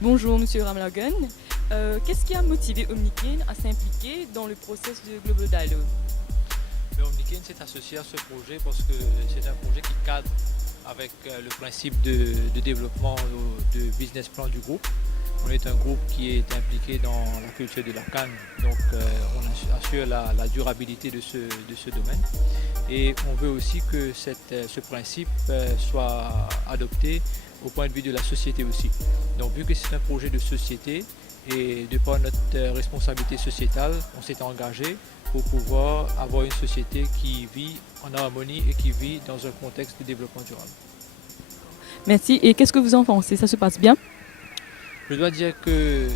Bonjour Monsieur Ramlagan. Qu'est-ce qui a motivé Omnikin à s'impliquer dans le processus de Global Dialogue? Le Omnikin s'est associé à ce projet parce que c'est un projet qui cadre avec le principe de développement de business plan du groupe. On est un groupe qui est impliqué dans la culture de la canne, donc on assure la durabilité de ce domaine. Et on veut aussi que ce principe soit adopté au point de vue de la société aussi. Donc vu que c'est un projet de société et de par notre responsabilité sociétale, on s'est engagé pour pouvoir avoir une société qui vit en harmonie et qui vit dans un contexte de développement durable. Merci. Et qu'est-ce que vous en pensez? Ça se passe bien? Je dois dire que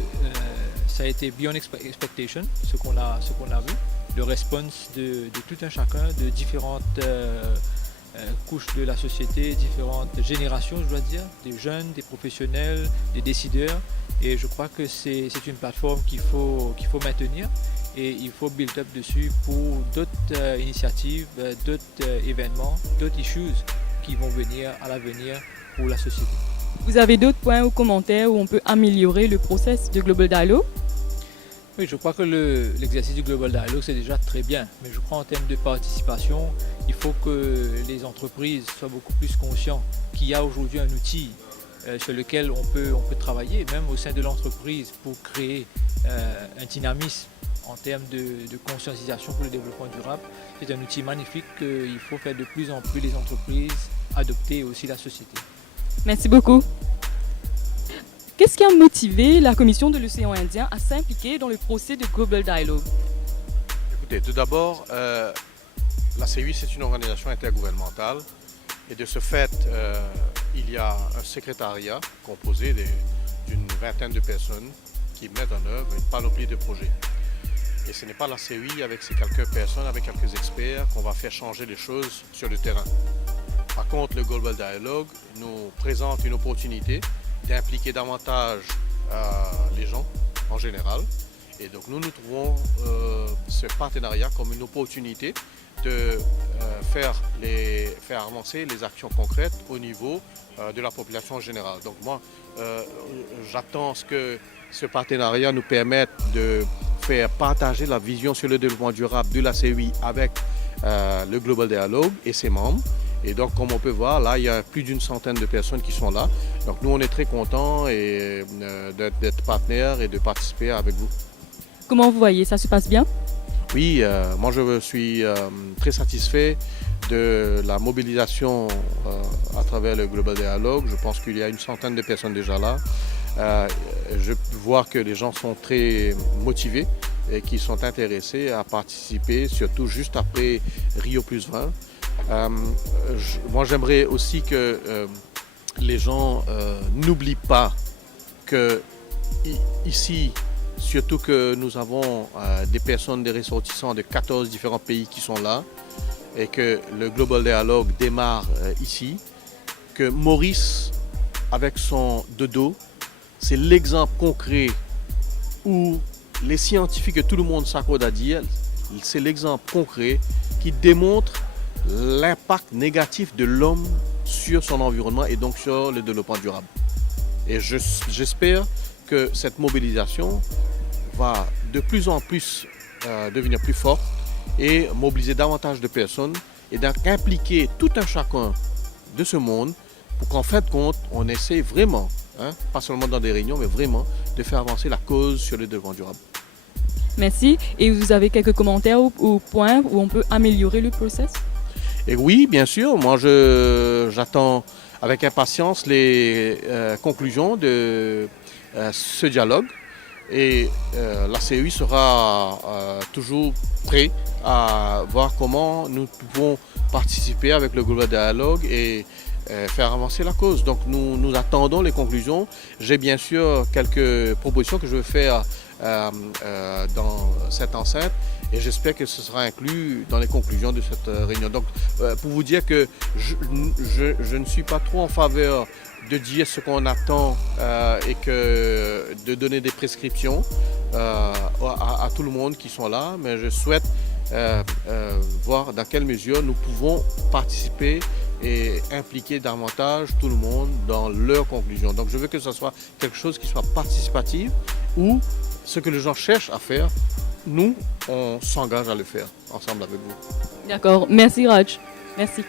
ça a été beyond expectation, ce qu'on a vu. Le response de tout un chacun, de différentes couches de la société, différentes générations, je dois dire, des jeunes, des professionnels, des décideurs. Et je crois que c'est une plateforme qu'il faut maintenir et il faut build up dessus pour d'autres initiatives, d'autres événements, d'autres issues qui vont venir à l'avenir pour la société. Vous avez d'autres points ou commentaires où on peut améliorer le process de Global Dialogue? Oui, je crois que l'exercice du Global Dialogue, c'est déjà très bien. Mais je crois en termes de participation, il faut que les entreprises soient beaucoup plus conscientes qu'il y a aujourd'hui un outil sur lequel on peut travailler, même au sein de l'entreprise, pour créer un dynamisme en termes de conscientisation pour le développement durable. C'est un outil magnifique qu'il faut faire de plus en plus les entreprises adopter et aussi la société. Merci beaucoup. Qu'est-ce qui a motivé la Commission de l'océan Indien à s'impliquer dans le procès de Global Dialogue? Écoutez, tout d'abord, la CEI, c'est une organisation intergouvernementale et de ce fait, il y a un secrétariat composé d'une vingtaine de personnes qui mettent en œuvre une panoplie de projets. Et ce n'est pas la CEI avec ces quelques personnes, avec quelques experts, qu'on va faire changer les choses sur le terrain. Par contre, le Global Dialogue nous présente une opportunité d'impliquer davantage les gens en général. Et donc nous trouvons ce partenariat comme une opportunité de faire avancer les actions concrètes au niveau de la population générale. Donc moi, j'attends que ce partenariat nous permette de faire partager la vision sur le développement durable de la CEI avec le Global Dialogue et ses membres. Et donc, comme on peut voir, là, il y a plus d'une centaine de personnes qui sont là. Donc, nous, on est très contents d'être partenaires et de participer avec vous. Comment vous voyez? Ça se passe bien? Oui, moi, je suis très satisfait de la mobilisation à travers le Global Dialogue. Je pense qu'il y a une centaine de personnes déjà là. Je vois que les gens sont très motivés et qui sont intéressés à participer, surtout juste après Rio+20. Moi, j'aimerais aussi que les gens n'oublient pas que ici, surtout que nous avons des personnes, des ressortissants de 14 différents pays qui sont là et que le Global Dialogue démarre ici, que Maurice, avec son dodo, c'est l'exemple concret où les scientifiques et tout le monde s'accorde à dire, c'est l'exemple concret qui démontre l'impact négatif de l'homme sur son environnement et donc sur le développement durable. Et j'espère que cette mobilisation va de plus en plus devenir plus forte et mobiliser davantage de personnes et donc impliquer tout un chacun de ce monde pour qu'en fin de compte, on essaie vraiment, pas seulement dans des réunions, mais vraiment de faire avancer la cause sur le développement durable. Merci. Et vous avez quelques commentaires ou points où on peut améliorer le process? Et oui, bien sûr, moi j'attends avec impatience les conclusions de ce dialogue et la CEI sera toujours prêt à voir comment nous pouvons participer avec le Global Dialogue et faire avancer la cause. Donc nous attendons les conclusions. J'ai bien sûr quelques propositions que je vais faire dans cette enceinte et j'espère que ce sera inclus dans les conclusions de cette réunion. Donc pour vous dire que je ne suis pas trop en faveur de dire ce qu'on attend et de donner des prescriptions à tout le monde qui sont là, mais je souhaite voir dans quelle mesure nous pouvons participer et impliquer davantage tout le monde dans leurs conclusions. Donc je veux que ce soit quelque chose qui soit participatif, où ce que les gens cherchent à faire, nous, on s'engage à le faire ensemble avec vous. D'accord. Merci Raj. Merci.